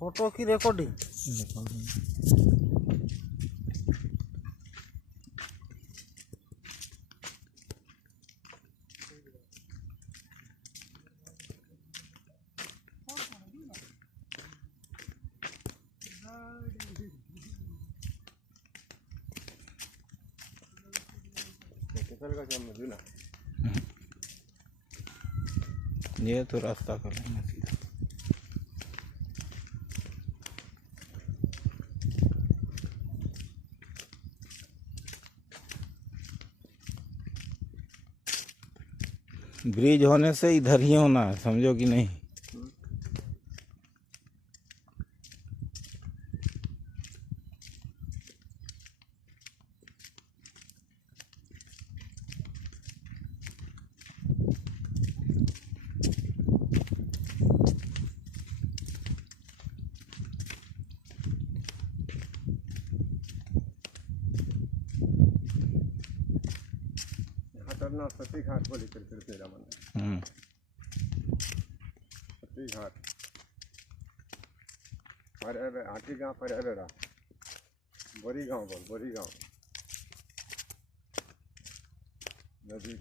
Photo की recording ये तो रास्ता कर लेंगे सीधा। ब्रिज होने से इधर ही होना है, समझो कि नहीं। सती घाट बोली करते तेरा मन सती घाट पर आटी गाँव पर बोरी गाँव बोल बोरी गाँव नदी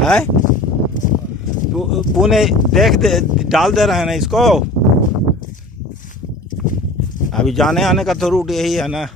है पुणे देख दे, डाल दे रहे हैं ना इसको। अभी जाने आने का तो रूट यही है ना।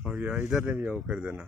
हो गया इधर ने भी वो कर देना।